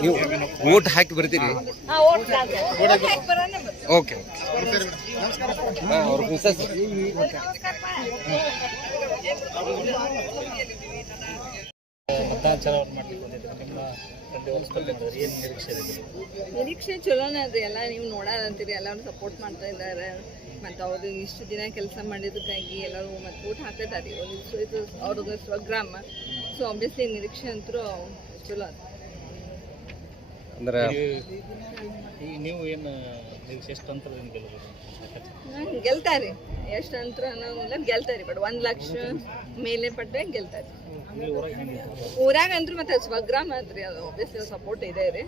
ನೀವು ಓಟ್ ಹಾಕಿ ಬರ್ತೀರಿ? ಓಕೆ ಅವ್ರ ಮಿಸಸ್ ಚಲಾವಣೆ ಮಾಡ್ಲಿಕ್ಕೆ ನಿಮ್ಮ ನಿರೀಕ್ಷೆ ಇದೆ ನಿರೀಕ್ಷೆ ಚಲೋನೇ ಅದ್ರಿ ಎಲ್ಲ ನೀವು ನೋಡೋದಂತೀರಿ ಎಲ್ಲರೂ ಸಪೋರ್ಟ್ ಮಾಡ್ತಾ ಇದ್ದಾರೆ. ಮತ್ತು ಅವರು ಇಷ್ಟು ದಿನ ಕೆಲಸ ಮಾಡಿದ್ದಕ್ಕಾಗಿ ಎಲ್ಲರೂ ಮತ್ತು ಊಟ ಹಾಕಿದ್ದಾರೆ ಸೊ ಇದು ಅವ್ರದ್ದು ಸ್ವಗ್ರಾಮ. ಸೊ ಆಬ್ವಿಯಸ್ಲಿ ನಿರೀಕ್ಷೆ ಅಂತೂ ಚಲೋ ಅದ ಅಂದ್ರೆ ನೀವು ಏನು ಗೆಲ್ತಾರೆ ಎಷ್ಟು ಅಂತರ ಅನ್ನೋಂಗಿಲ್ಲ ಗೆಲ್ತಾರೆ ಬಟ್ ಒಂದು ಲಕ್ಷ ಮೇಲೆ ಪಟ್ಟರೆ ಗೆಲ್ತಾರೆ ಊರಾಗ ಅಂದ್ರೆ ಮತ್ತೆ ಸ್ವಗ್ರಾಮ ಅದ್ರಿ ಅದು ಆಬ್ವಿಯಸ್ಲಿ ಸಪೋರ್ಟ್ ಇದೆ ರೀ.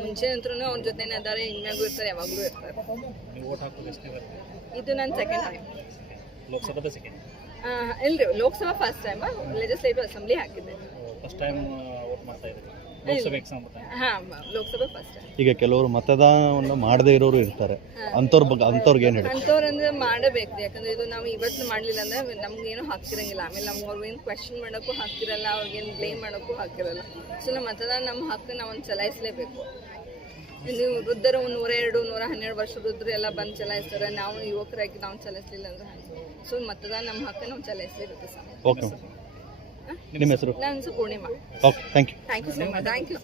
ಮುಂಚೆ ಅಂತ್ರೂ ಅವ್ರ ಜೊತೆನೇ ಅದಾರೆ ಇನ್ಮ್ಯಾಗೂ ಇರ್ತಾರೆ ಯಾವಾಗಲೂ ಇರ್ತಾರೆ. ಇದು ನನ್ನ ಸೆಕೆಂಡ್ ಟೈಮ್ ಲೋಕಸಭಾ ಸೆಕೆಂಡ್ ಇಲ್ರಿ Lok Sabha first time legislative assembly ಹಾಕಿದ್ದೆ. ಫಸ್ಟ್ ಟೈಮ್ ವೋಟ್ ಮಾಡ್ತಾ ಬರ್ತಾ ಹಾಂ ಲೋಕಸಭಾ ಫಸ್ಟ್ ಟೈಮ್ ಈಗ ಕೆಲವರು ಮತದಾನವನ್ನು ಮಾಡದೇ ಇರೋರು ಇರ್ತಾರೆ. ಅಂತವ್ರ ಬಗ್ಗೆ ಅಂತವ್ರಿಗೆ ಏನು ಹೇಳಿ ಅಂತವ್ರಂದ್ರೆ ಮಾಡಬೇಕು ಯಾಕಂದ್ರೆ ಇದು ನಾವು ಇವತ್ತು ಮಾಡಲಿಲ್ಲ ಅಂದ್ರೆ ನಮ್ಗೆ ಏನು ಹಾಕಿರಂಗಿಲ್ಲ ಆಮೇಲೆ ನಮ್ಗೆ ಅವ್ರಿಗೇನು ಏನು ಕ್ವೆಶನ್ ಮಾಡೋಕ್ಕೂ ಹಾಕಿರಲ್ಲ ಅವ್ರಿಗೇನು ಬ್ಲೇಮ್ ಮಾಡೋಕ್ಕೂ ಹಾಕಿರಲ್ಲ ಸೊ ನಮ್ಮ ಮತದಾನ ನಮ್ಮ ಹಕ್ಕು ನಾವು ಒಂದು ಚಲಾಯಿಸಲೇಬೇಕು. ನೀವು ವೃದ್ಧರು ಒಂದು ನೂರ ಎರಡು ನೂರ ಹನ್ನೆರಡು ವರ್ಷ ವೃದ್ಧರು ಎಲ್ಲ ಬಂದು ಚಲಾಯಿಸ್ತಾರೆ. ನಾವು ಯುವಕರಾಗಿ ನಾವು ಚಲಾಯಿಸಲಿಲ್ಲ ಅಂದ್ರೆ ಸೊ ಮತದಾನ ನಮ್ಮ ಹಕ್ಕು ನಾವು ಚಲಾಯಿಸಲಿರುತ್ತೆ ಸರ್. ಓಕೆ ನಿಮ್ಮ ಹೆಸರು? ಹೆಸರು Purnima. Okay thank you thank you so much thank you